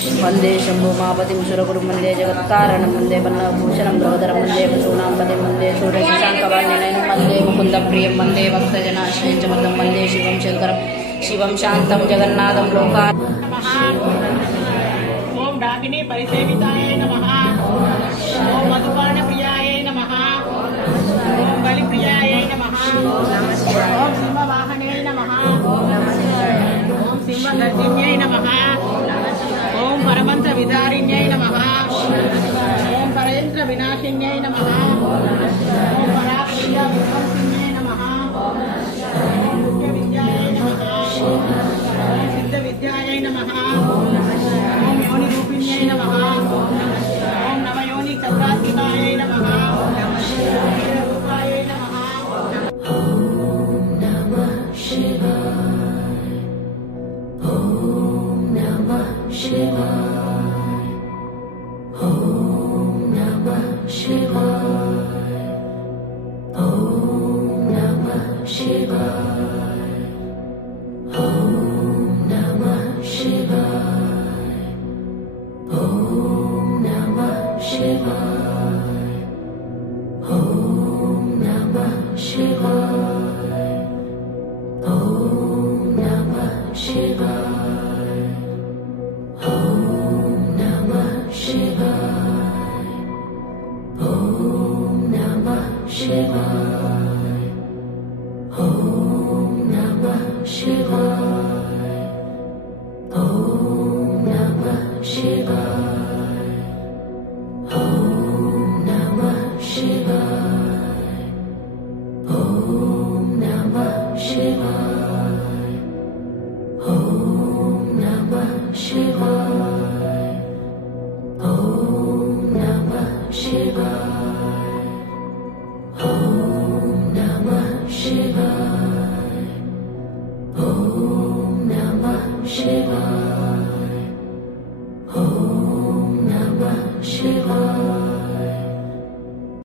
वंदे शंभुमापतिं सुरगुरुं वंदे जगत्तारणं वंदे बन्नभूषणं द्रवधरं वंदे वसूनांपतिं वंदे सूर्यशशाङ्कवर्णनयनं वंदे मुकुन्दप्रियं वंदे भक्तजनाश्रयं च मतं वंदे शिवं शङ्करं शिवं शान्तं जगन्नाथं लोकान्। ओम डाकिनी परिसेविताय नमः। ओम मधुपान प्रियाय नमः। ओम बलिप्रियाय नमः। ओम सिंहवाहने नमः। ओम सिंहगर्जिन्यै नमः। ओम परमंत्र विदारिण्यै नमः। ओम परेन्द्र विनाशिन्यै नमः। ओम पराप्रिया विध्वंसिन्यै नमः। ओम मुख्य विद्याय नमः। ओम सिद्ध विद्याय नमः। ओम योनि रूपिण्यै नमः। ओम नवयोनि चक्रात्मिकाय नमः। ओम रूपाय नमः। Shiva.